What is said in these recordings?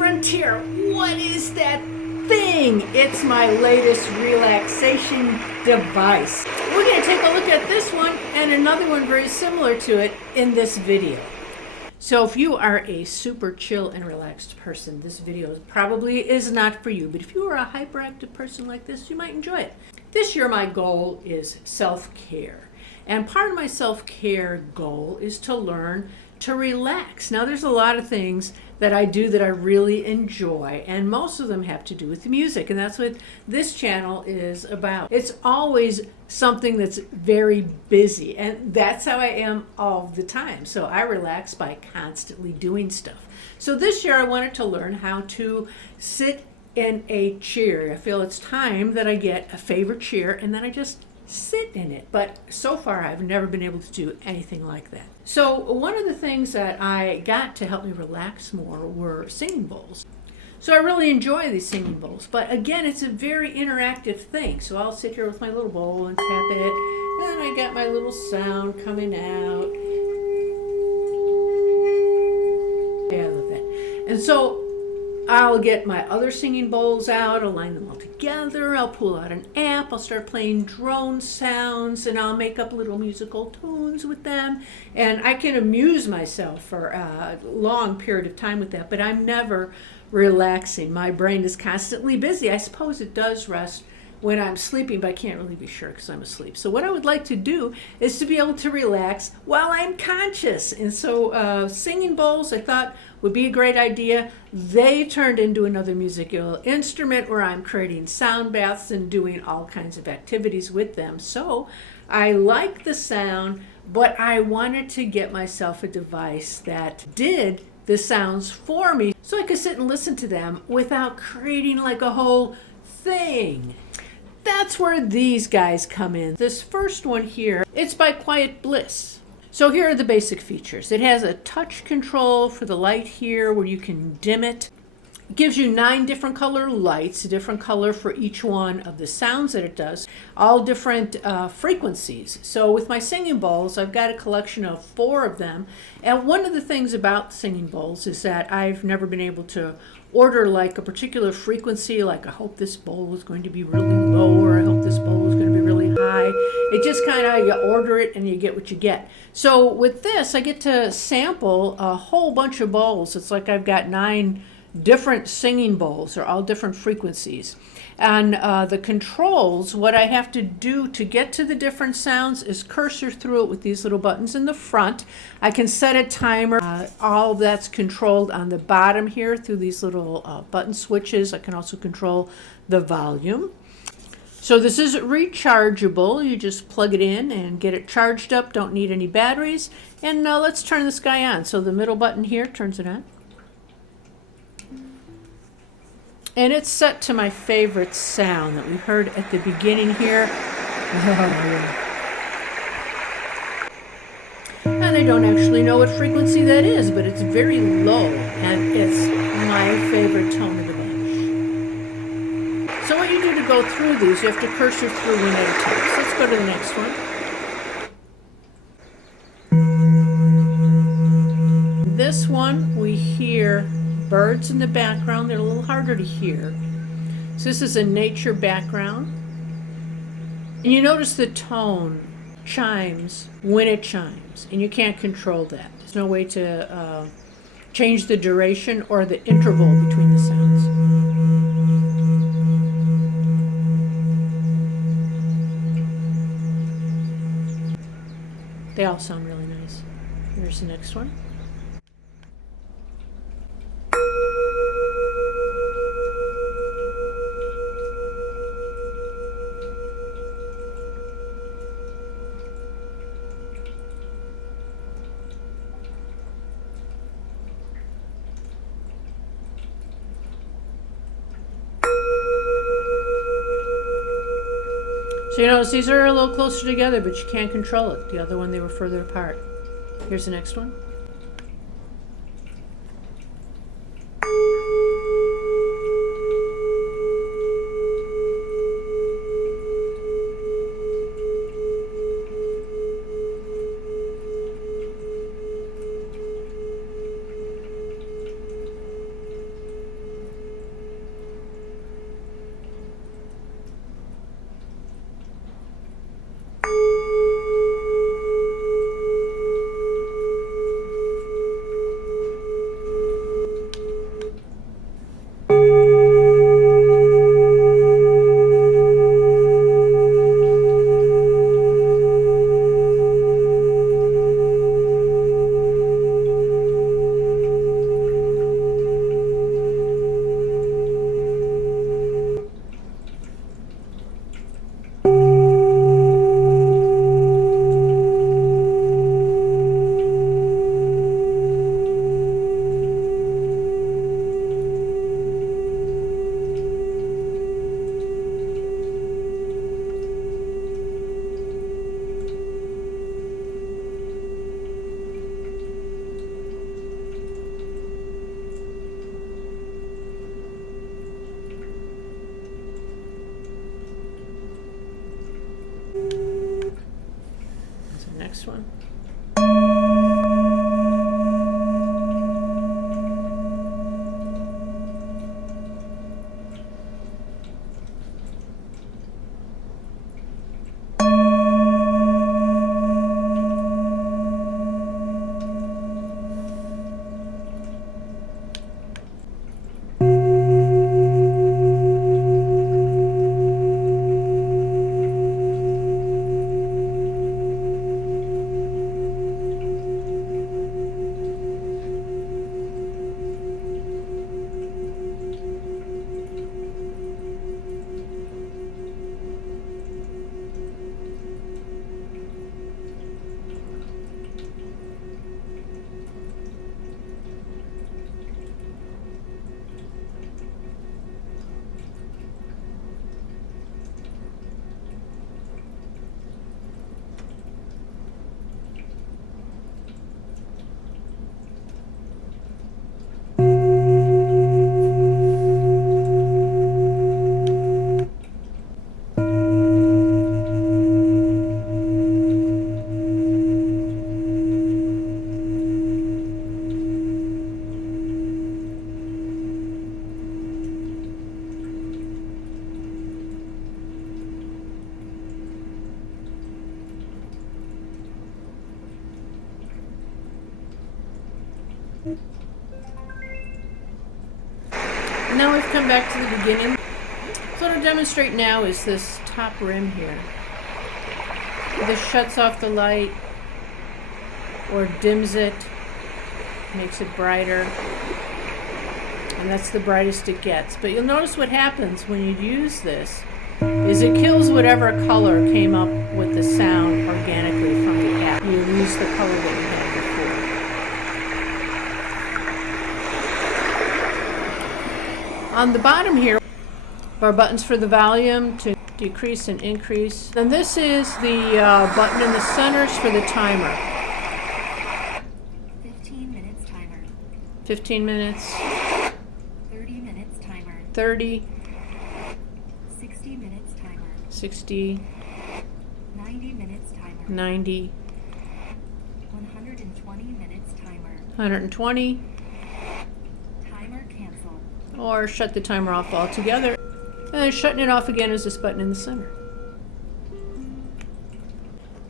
frontier. What is that thing? It's my latest relaxation device. We're going to take a look at this one and another one very similar to it in this video. So if you are a super chill and relaxed person, this video probably is not for you. But if you are a hyperactive person like this, you might enjoy it. This year my goal is self-care. And part of my self-care goal is to learn to relax. Now there's a lot of things that I do that I really enjoy, and most of them have to do with music, and that's what this channel is about. It's always something that's very busy, and that's how I am all the time. So I relax by constantly doing stuff. So this year I wanted to learn how to sit in a chair. I feel it's time that I get a favorite chair and then I just sit in it. But so far I've never been able to do anything like that. So one of the things that I got to help me relax more were singing bowls. So I really enjoy these singing bowls, but again, it's a very interactive thing. So I'll sit here with my little bowl and tap it, and I got my little sound coming out. Yeah, I love that. And so I'll get my other singing bowls out, I'll line them all together, I'll pull out an app, I'll start playing drone sounds, and I'll make up little musical tunes with them. And I can amuse myself for a long period of time with that, but I'm never relaxing. My brain is constantly busy. I suppose it does rest when I'm sleeping, but I can't really be sure because I'm asleep. So what I would like to do is to be able to relax while I'm conscious. And so singing bowls I thought would be a great idea. They turned into another musical instrument where I'm creating sound baths and doing all kinds of activities with them. So I like the sound, but I wanted to get myself a device that did the sounds for me so I could sit and listen to them without creating like a whole thing. That's where these guys come in. This first one here, it's by Quietbliss. So here are the basic features. It has a touch control for the light here where you can dim it. It gives you 9 different color lights, a different color for each one of the sounds that it does, all different frequencies. So with my singing bowls, I've got a collection of 4 of them. And one of the things about singing bowls is that I've never been able to order like a particular frequency, like I hope this bowl is going to be really low, or I hope this bowl is going to be really high. It just kind of, you order it and you get what you get. So with this, I get to sample a whole bunch of bowls. It's like I've got 9 different singing bowls. They're all different frequencies. And the controls, what I have to do to get to the different sounds is cursor through it with these little buttons in the front. I can set a timer. All that's controlled on the bottom here through these little button switches. I can also control the volume. So this is rechargeable. You just plug it in and get it charged up. Don't need any batteries. And let's turn this guy on. So the middle button here turns it on. And it's set to my favorite sound that we heard at the beginning here. And I don't actually know what frequency that is, but it's very low, and it's my favorite tone of the bunch. So what you do to go through these, you have to cursor through one at a time. So let's go to the next one. This one, we hear birds in the background. They're a little harder to hear. So this is a nature background. And you notice the tone chimes when it chimes, and you can't control that. There's no way to change the duration or the interval between the sounds. They all sound really nice. Here's the next one. So you notice these are a little closer together, but you can't control it. The other one, they were further apart. Here's the next one. next one. Now we've come back to the beginning. So what I'll demonstrate now is this top rim here. This shuts off the light or dims it, makes it brighter, and that's the brightest it gets. But you'll notice what happens when you use this is it kills whatever color came up with the sound organically from the app. You lose the color that you had before. On the bottom here are buttons for the volume to decrease and increase. And this is the button in the centers for the timer. 15 minutes timer. 15 minutes. 30 minutes timer. 30. 60 minutes timer. 60. 90 minutes timer. 90. 120 minutes timer. 120. Timer cancel. Or shut the timer off altogether. And then shutting it off again is this button in the center.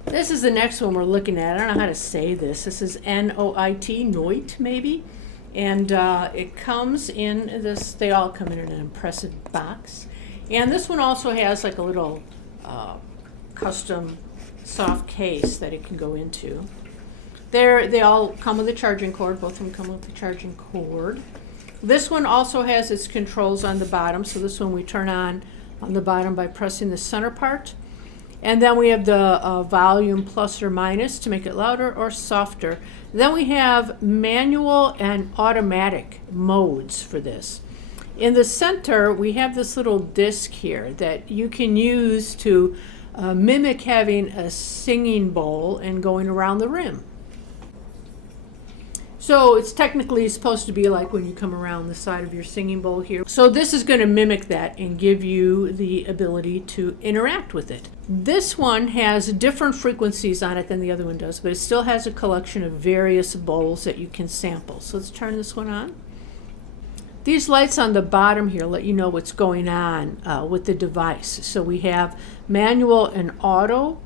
This is the next one we're looking at. I don't know how to say this. This is N-O-I-T, Noit maybe. And it comes in this, they all come in an impressive box. And this one also has like a little custom soft case that it can go into. They all come with a charging cord. Both of them come with a charging cord. This one also has its controls on the bottom. So this one we turn on the bottom by pressing the center part. And then we have the volume plus or minus to make it louder or softer. Then we have manual and automatic modes for this. In the center, we have this little disc here that you can use to mimic having a singing bowl and going around the rim. So it's technically supposed to be like when you come around the side of your singing bowl here. So this is going to mimic that and give you the ability to interact with it. This one has different frequencies on it than the other one does, but it still has a collection of various bowls that you can sample. So let's turn this one on. These lights on the bottom here let you know what's going on with the device. So we have manual and auto.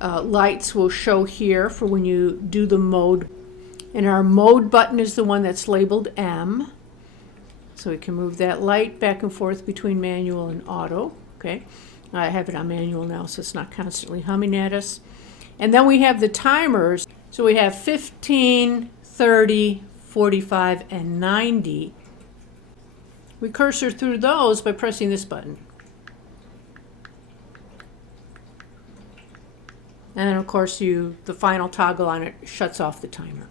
Lights will show here for when you do the mode. And our mode button is the one that's labeled M. So we can move that light back and forth between manual and auto. Okay, I have it on manual now, so it's not constantly humming at us. And then we have the timers. So we have 15, 30, 45, and 90. We cursor through those by pressing this button. And then of course the final toggle on it shuts off the timer.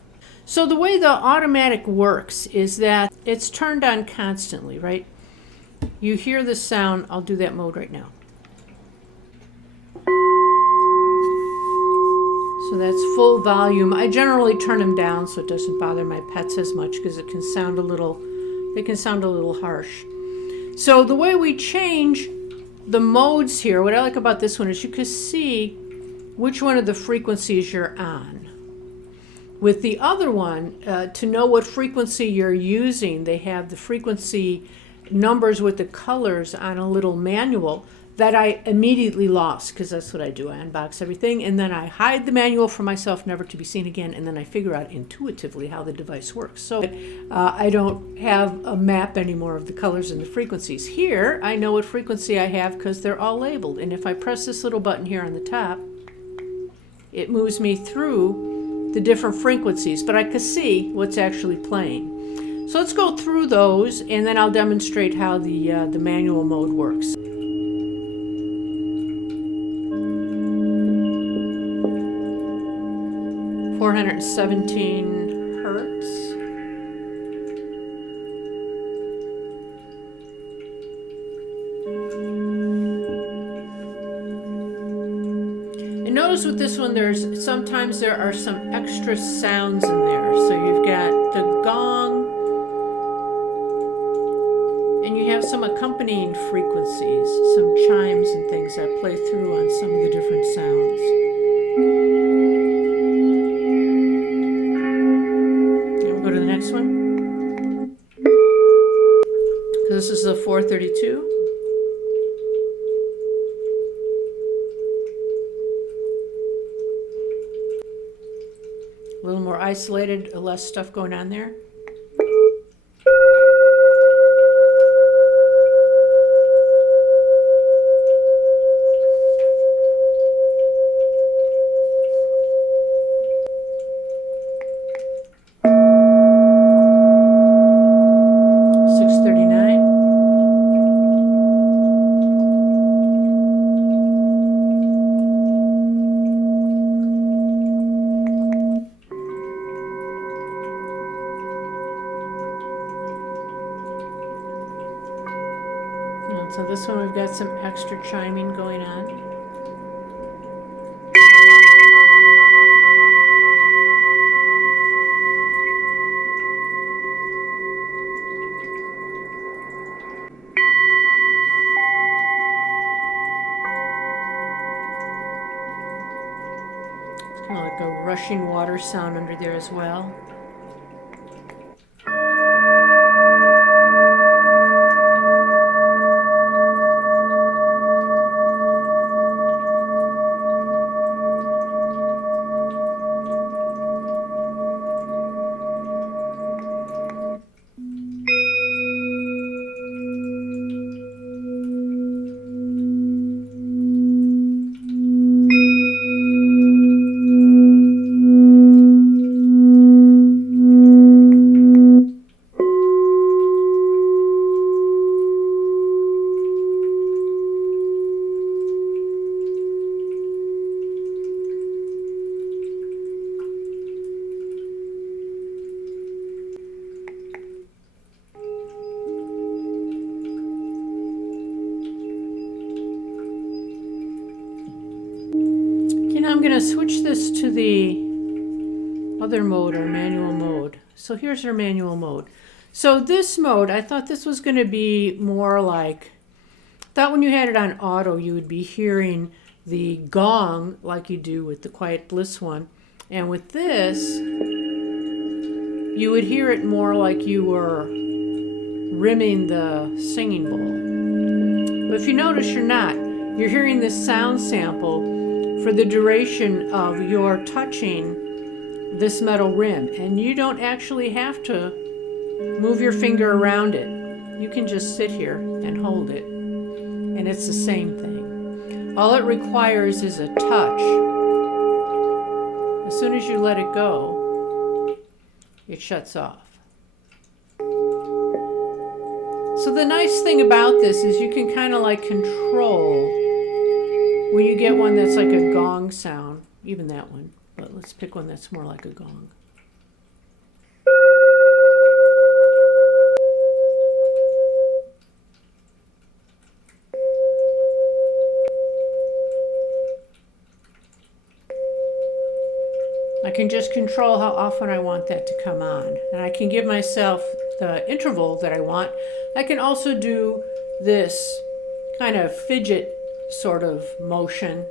So the way the automatic works is that it's turned on constantly, right? You hear the sound. I'll do that mode right now. So that's full volume. I generally turn them down so it doesn't bother my pets as much because it can sound a little, they can sound a little harsh. So the way we change the modes here, what I like about this one is you can see which one of the frequencies you're on. With the other one, to know what frequency you're using, they have the frequency numbers with the colors on a little manual that I immediately lost, because that's what I do. I unbox everything, and then I hide the manual for myself, never to be seen again, and then I figure out intuitively how the device works. So I don't have a map anymore of the colors and the frequencies. Here, I know what frequency I have because they're all labeled, and if I press this little button here on the top, it moves me through the different frequencies, but I can see what's actually playing. So let's go through those, and then I'll demonstrate how the manual mode works. 417 hertz. And notice with this one, sometimes there are some extra sounds in there. So you've got the gong, and you have some accompanying frequencies, some chimes and things that play through on some of the different sounds. Go to the next one. This is the 432. A little more isolated, less stuff going on there. So this one we've got some extra chiming going on. It's kind of like a rushing water sound under there as well. I'm going to switch this to the other mode, or manual mode. So here's our manual mode. So this mode, I thought this was going to be more like, I thought when you had it on auto, you would be hearing the gong like you do with the Quietbliss one. And with this, you would hear it more like you were rimming the singing bowl. But if you notice, you're not. You're hearing this sound sample for the duration of your touching this metal rim, and you don't actually have to move your finger around it. You can just sit here and hold it, and it's the same thing. All it requires is a touch. As soon as you let it go, it shuts off. So the nice thing about this is you can kind of like control when you get one that's like a gong sound, even that one, but let's pick one that's more like a gong. I can just control how often I want that to come on, and I can give myself the interval that I want. I can also do this kind of fidget sort of motion.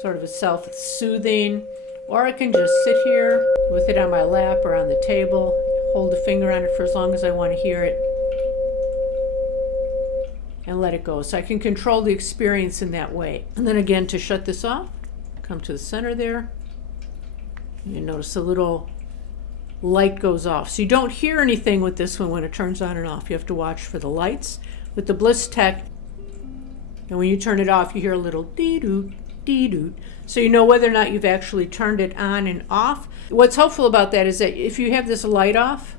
sort of a self-soothing, or I can just sit here with it on my lap or on the table, hold a finger on it for as long as I want to hear it, and let it go. So I can control the experience in that way. And then again, to shut this off, come to the center there. You notice a little light goes off. So you don't hear anything with this one when it turns on and off. You have to watch for the lights. With the Bliss Tech, and when you turn it off, you hear a little dee-doot, dee-doot. So you know whether or not you've actually turned it on and off. What's helpful about that is that if you have this light off,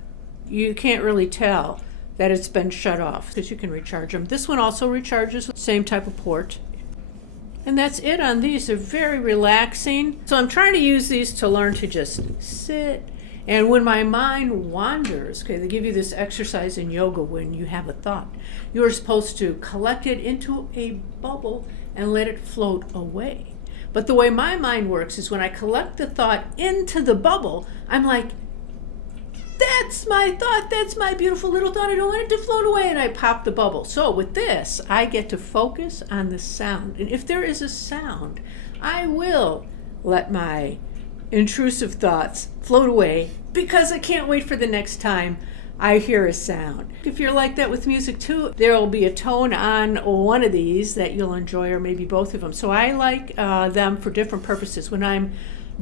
you can't really tell that it's been shut off, because you can recharge them. This one also recharges with the same type of port. And that's it on these. They're very relaxing. So I'm trying to use these to learn to just sit. And when my mind wanders, okay, they give you this exercise in yoga when you have a thought. You're supposed to collect it into a bubble and let it float away. But the way my mind works is when I collect the thought into the bubble, I'm like, that's my thought, that's my beautiful little thought, I don't want it to float away, and I pop the bubble. So with this, I get to focus on the sound. And if there is a sound, I will let my intrusive thoughts float away, because I can't wait for the next time I hear a sound. If you're like that with music too, there will be a tone on one of these that you'll enjoy, or maybe both of them. So I like them for different purposes. When I'm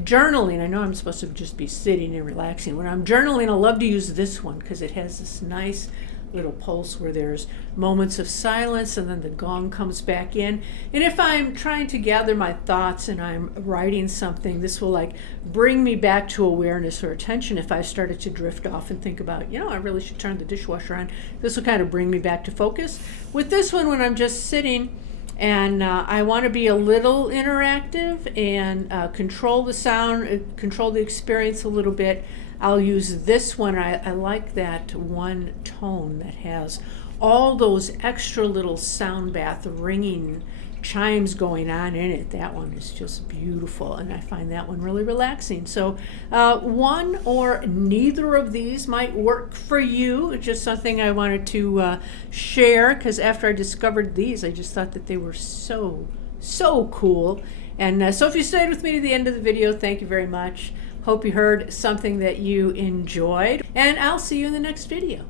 journaling, I know I'm supposed to just be sitting and relaxing. When I'm journaling, I love to use this one because it has this nice little pulse where there's moments of silence and then the gong comes back in. And if I'm trying to gather my thoughts and I'm writing something, this will like bring me back to awareness or attention. If I started to drift off and think about, I really should turn the dishwasher on, this will kind of bring me back to focus. With this one, when I'm just sitting and I want to be a little interactive and control the sound, control the experience a little bit, I'll use this one. I like that one tone that has all those extra little sound bath ringing chimes going on in it. That one is just beautiful, and I find that one really relaxing. So one or neither of these might work for you. It's just something I wanted to share, because after I discovered these, I just thought that they were so cool. And so if you stayed with me to the end of the video, thank you very much. Hope you heard something that you enjoyed, and I'll see you in the next video.